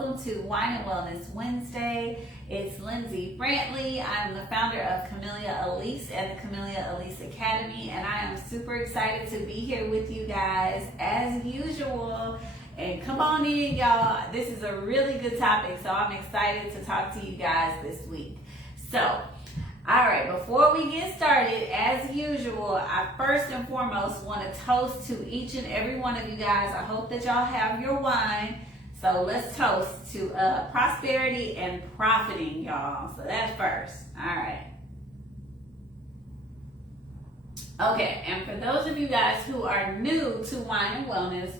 welcome to Wine and Wellness Wednesday. It's Lindsay Brantley. I'm the founder of Camellia Alise and the Camellia Alise Academy, and I am super excited to be here with you guys as usual. And come on in, y'all. This is a really good topic, so I'm excited to talk to you guys this week. So, all right, before we get started, as usual, I first and foremost want to toast to each and every one of you guys. I hope that y'all have your wine. So let's toast to prosperity and profiting, y'all. So that's first. All right. Okay, and for those of you guys who are new to Wine and Wellness,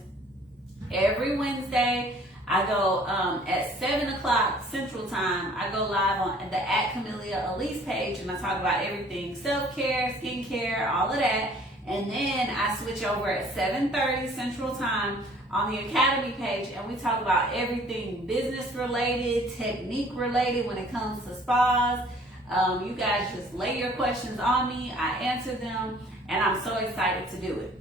every Wednesday, I go at 7 o'clock Central Time. I go live on the Camellia Alise page, and I talk about everything self-care, skincare, all of that. And then I switch over at 7:30 Central Time on the Academy page, and we talk about everything business related, technique related when it comes to spas. You guys just lay your questions on me. I answer them, and I'm so excited to do it.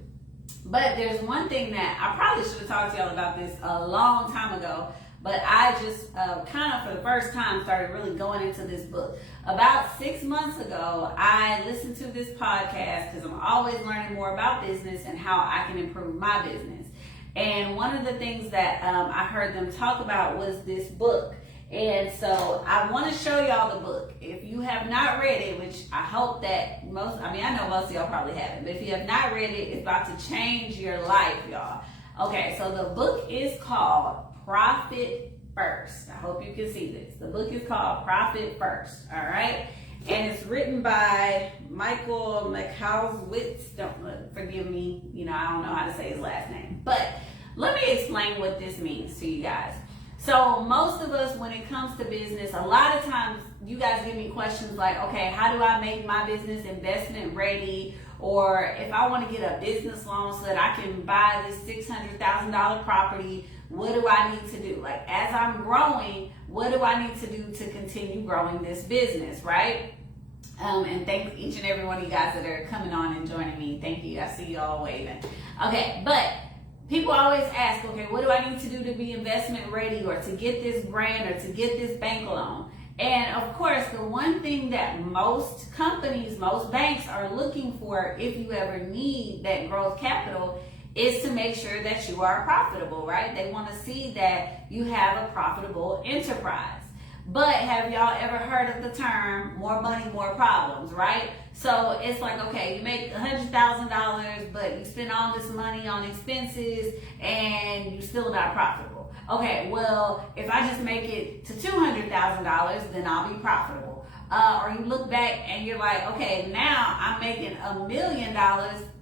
But there's one thing that I probably should have talked to y'all about this a long time ago, but I just kind of for the first time started really going into this book. About 6 months ago, I listened to this podcast because I'm always learning more about business and how I can improve my business. And one of the things that I heard them talk about was this book. And so I want to show y'all the book. If you have not read it, which I hope that I know most of y'all probably haven't, but if you have not read it, it's about to change your life, y'all. Okay, so the book is called Profit First. I hope you can see this. The book is called Profit First, all right? And it's written by Michael Michalowicz. Forgive me, I don't know how to say his last name. But let me explain what this means to you guys. So most of us, when it comes to business, a lot of times you guys give me questions like, okay, how do I make my business investment ready? Or if I want to get a business loan so that I can buy this $600,000 property, what do I need to do? Like, as I'm growing, what do I need to do to continue growing this business, right? And thank each and every one of you guys that are coming on and joining me. Thank you. I see you all waving. Okay, but people always ask, okay, what do I need to do to be investment ready or to get this grant or to get this bank loan? And of course, the one thing that most companies, most banks are looking for if you ever need that growth capital is to make sure that you are profitable, right? They want to see that you have a profitable enterprise. But have y'all ever heard of the term more money, more problems, right? So it's like, okay, you make $100,000, but you spend all this money on expenses and you're still not profitable. Okay, well, if I just make it to $200,000, then I'll be profitable. Or you look back and you're like, okay, now I'm making $1 million,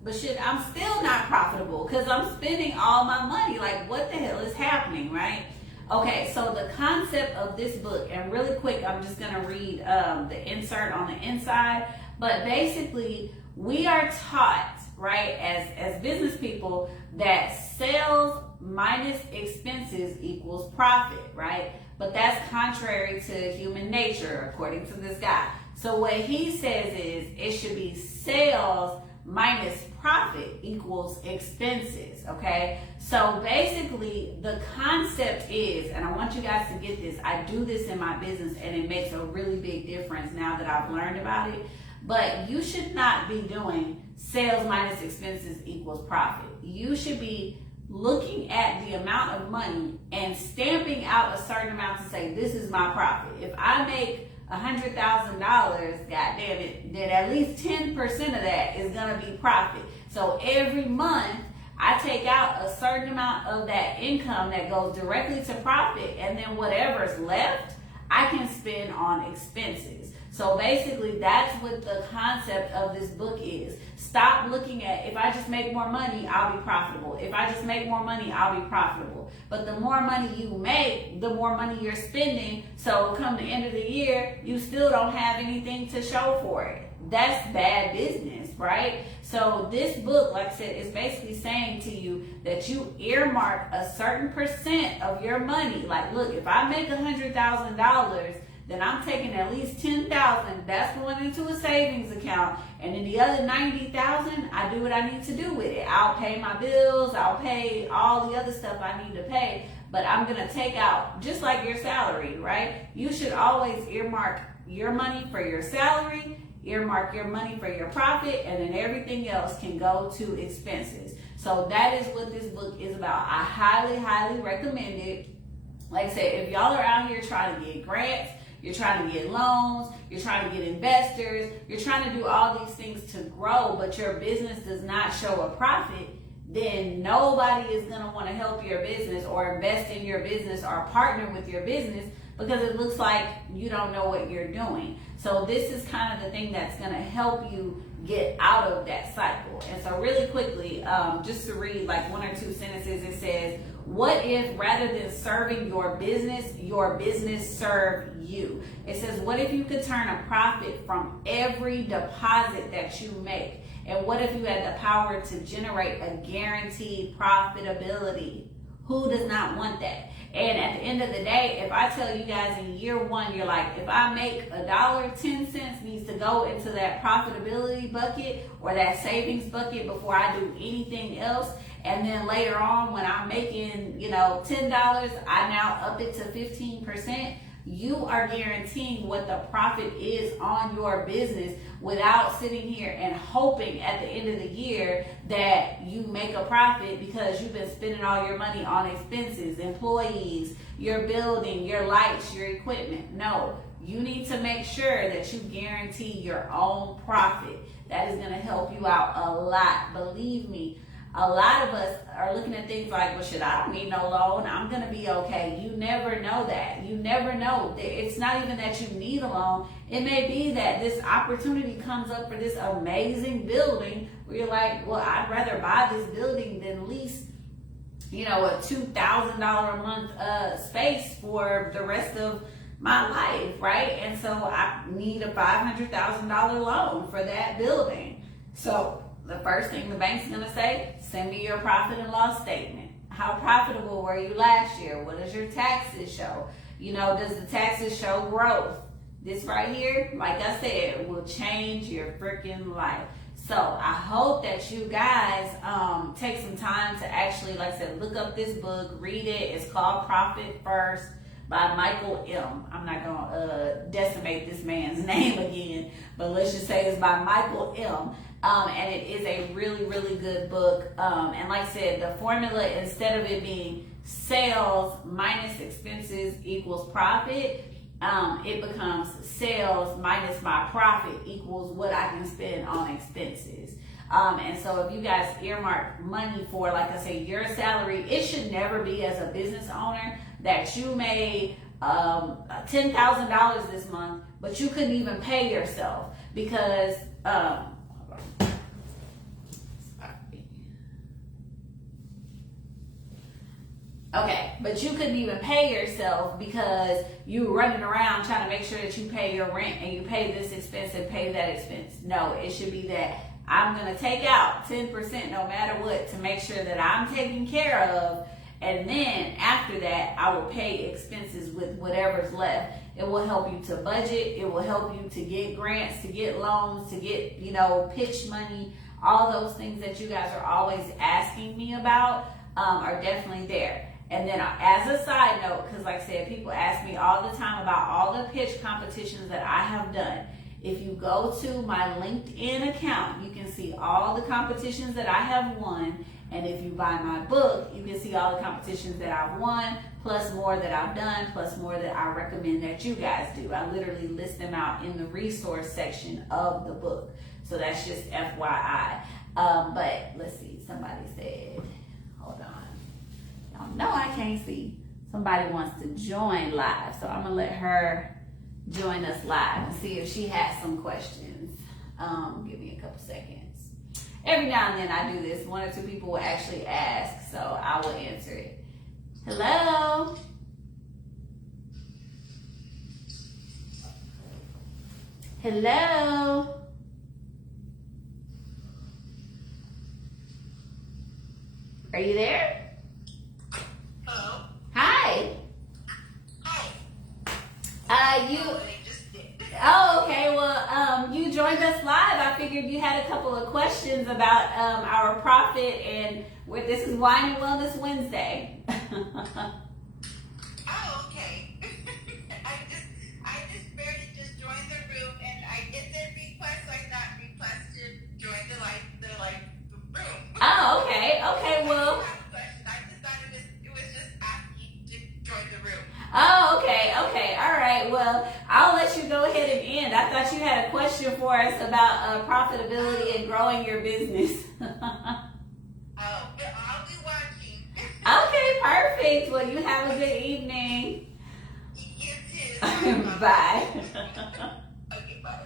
but shit, I'm still not profitable because I'm spending all my money. Like, what the hell is happening, right? Okay, so the concept of this book, and really quick, I'm just going to read the insert on the inside, but basically, we are taught, right, as business people, that sales minus expenses equals profit, right? But that's contrary to human nature, according to this guy. So what he says is it should be sales minus profit equals expenses, okay? So basically, the concept is, and I want you guys to get this, I do this in my business and it makes a really big difference now that I've learned about it, but you should not be doing sales minus expenses equals profit. You should be looking at the amount of money and stamping out a certain amount to say, this is my profit. If I make $100,000, God damn it, then at least 10% of that is gonna be profit. So every month, I take out a certain amount of that income that goes directly to profit, and then whatever's left, I can spend on expenses. So basically, that's what the concept of this book is. Stop looking at, if I just make more money, I'll be profitable. If I just make more money, I'll be profitable. But the more money you make, the more money you're spending. So come the end of the year, you still don't have anything to show for it. That's bad business, right? So this book, like I said, is basically saying to you that you earmark a certain percent of your money. Like, look, if I make $100,000, then I'm taking at least $10,000. That's going into a savings account, and then the other $90,000, I do what I need to do with it. I'll pay my bills. I'll pay all the other stuff I need to pay. But but I'm going to take out, just like your salary, right? You should always earmark your money for your salary, earmark your money for your profit, and then everything else can go to expenses. So that is what this book is about. I highly, highly recommend it. Like I said, if y'all are out here trying to get grants, you're trying to get loans, you're trying to get investors, you're trying to do all these things to grow, but your business does not show a profit, then nobody is going to want to help your business or invest in your business or partner with your business, because it looks like you don't know what you're doing. So this is kind of the thing that's going to help you get out of that cycle. And so really quickly, just to read like one or two sentences, it says, what if rather than serving your business served you? It says, what if you could turn a profit from every deposit that you make? And what if you had the power to generate a guaranteed profitability? Who does not want that? And at the end of the day, if I tell you guys in year one, you're like, if I make $1.10 needs to go into that profitability bucket or that savings bucket before I do anything else. And then later on, when I'm making, $10, I now up it to 15%. You are guaranteeing what the profit is on your business without sitting here and hoping at the end of the year that you make a profit because you've been spending all your money on expenses, employees, your building, your lights, your equipment. No, you need to make sure that you guarantee your own profit. That is going to help you out a lot. Believe me. A lot of us are looking at things like, well, shit, I don't need no loan. I'm going to be okay. You never know that. You never know. It's not even that you need a loan. It may be that this opportunity comes up for this amazing building where you're like, well, I'd rather buy this building than lease, a $2,000 a month space for the rest of my life, right? And so I need a $500,000 loan for that building. So the first thing the bank's going to say, send me your profit and loss statement. How profitable were you last year? What does your taxes show? Does the taxes show growth? This right here, like I said, will change your freaking life. So I hope that you guys take some time to actually, like I said, look up this book, read it. It's called Profit First by Michael M. I'm not going to decimate this man's name again, but let's just say it's by Michael M. And it is a really, really good book. And like I said, the formula, instead of it being sales minus expenses equals profit, it becomes sales minus my profit equals what I can spend on expenses. And so if you guys earmark money for, like I say, your salary, it should never be as a business owner that you made $10,000 this month, but you couldn't even pay yourself because but you couldn't even pay yourself because you running around trying to make sure that you pay your rent and you pay this expense and pay that expense. No, it should be that I'm going to take out 10% no matter what to make sure that I'm taken care of. And then after that, I will pay expenses with whatever's left. It will help you to budget. It will help you to get grants, to get loans, to get, pitch money. All those things that you guys are always asking me about are definitely there. And then as a side note, because like I said, people ask me all the time about all the pitch competitions that I have done. If you go to my LinkedIn account, you can see all the competitions that I have won. And if you buy my book, you can see all the competitions that I've won, plus more that I've done, plus more that I recommend that you guys do. I literally list them out in the resource section of the book. So that's just FYI. But let's see, somebody said, hold on. No, I can't see. Somebody wants to join live. So I'm going to let her join us live and see if she has some questions. Give me a couple seconds. Every now and then I do this. One or two people will actually ask, so I will answer it. Hello? Hello? Are you there? Hello. Hi. Hi. Oh, okay. Well, you joined us live. I figured you had a couple of questions about our profit, and this is Wine and Wellness Wednesday. you had a question for us about profitability and growing your business. Oh, I'll be watching. Okay, perfect. Well, you have a good evening. You too. Bye. Okay, bye.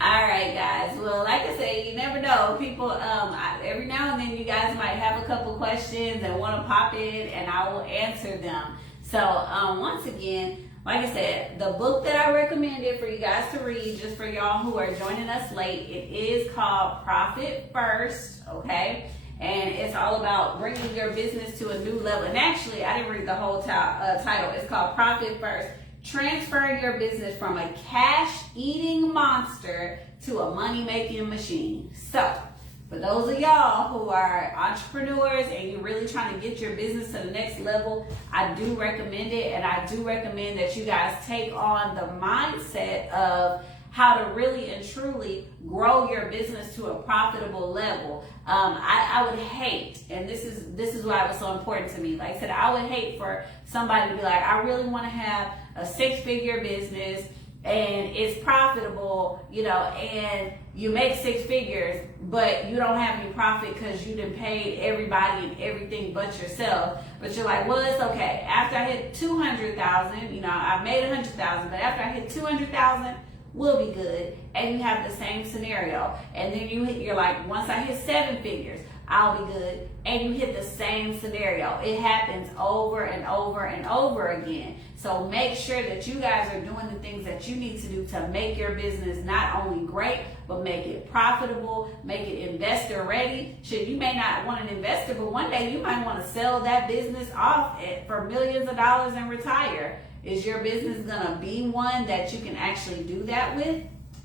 All right, guys. Well, like I said, you never know. People, every now and then, you guys might have a couple questions and want to pop in, and I will answer them. So, once again, like I said, the book that I recommended for you guys to read, just for y'all who are joining us late, it is called Profit First, okay? And it's all about bringing your business to a new level. And actually, I didn't read the whole title. It's called Profit First. Transfer your business from a cash-eating monster to a money-making machine. So, for those of y'all who are entrepreneurs and you're really trying to get your business to the next level, I do recommend it. And I do recommend that you guys take on the mindset of how to really and truly grow your business to a profitable level. I would hate, and this is why it was so important to me. Like I said, I would hate for somebody to be like, I really want to have a 6-figure business and it's profitable, and you make 6 figures, but you don't have any profit because you done paid everybody and everything but yourself. But you're like, well, it's okay. After I hit 200,000, I made 100,000, but after I hit 200,000, we'll be good. And you have the same scenario. And then you're like, once I hit 7 figures, I'll be good. And you hit the same scenario. It happens over and over and over again. So make sure that you guys are doing the things that you need to do to make your business not only great, but make it profitable, make it investor ready. You may not want an investor, but one day you might want to sell that business off for millions of dollars and retire. Is your business gonna be one that you can actually do that with?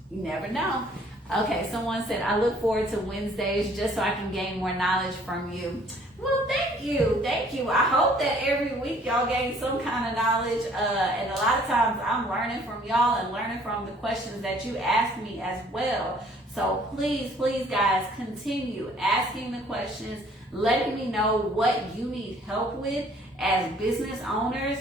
You never know. Okay, someone said, I look forward to Wednesdays just so I can gain more knowledge from you. Well, thank you. I hope that every week y'all gain some kind of knowledge. And a lot of times I'm learning from y'all and learning from the questions that you ask me as well. So please, guys, continue asking the questions, letting me know what you need help with as business owners,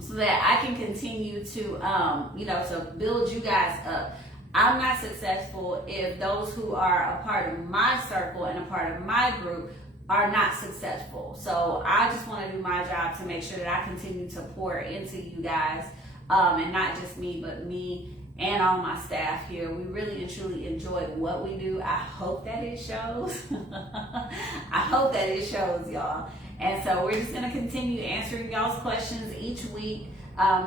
so that I can continue to, to build you guys up. I'm not successful if those who are a part of my circle and a part of my group are not successful. So I just want to do my job to make sure that I continue to pour into you guys, and not just me, but me and all my staff here. We really and truly enjoy what we do. I hope that it shows. I hope that it shows, y'all. And so we're just going to continue answering y'all's questions each week.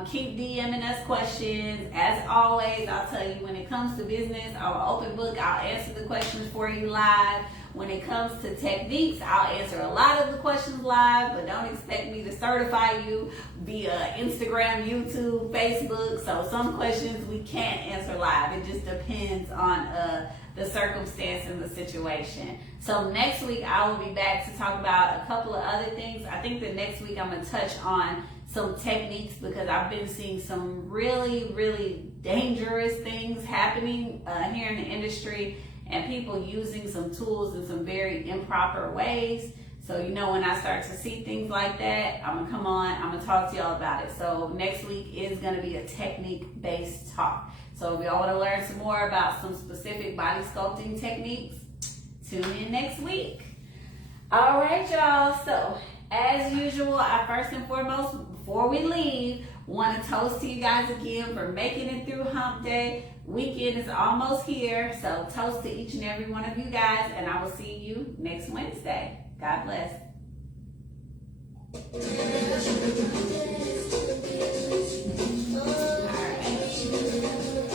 Keep DMing us questions. As always, I'll tell you, when it comes to business, I'm an open book. I'll answer the questions for you live. When it comes to techniques, I'll answer a lot of the questions live, but don't expect me to certify you via Instagram, YouTube, Facebook. So some questions we can't answer live. It just depends on the circumstance and the situation. So next week I will be back to talk about a couple of other things. I think the next week I'm going to touch on some techniques, because I've been seeing some really, really dangerous things happening here in the industry, and people using some tools in some very improper ways. So, when I start to see things like that, I'm gonna come on, I'm gonna talk to y'all about it. So next week is gonna be a technique-based talk. So if y'all wanna learn some more about some specific body sculpting techniques, tune in next week. All right, y'all. So as usual, I first and foremost, before we leave, want to toast to you guys again for making it through hump day. Weekend is almost here, so toast to each and every one of you guys, and I will see you next Wednesday. God bless. All right.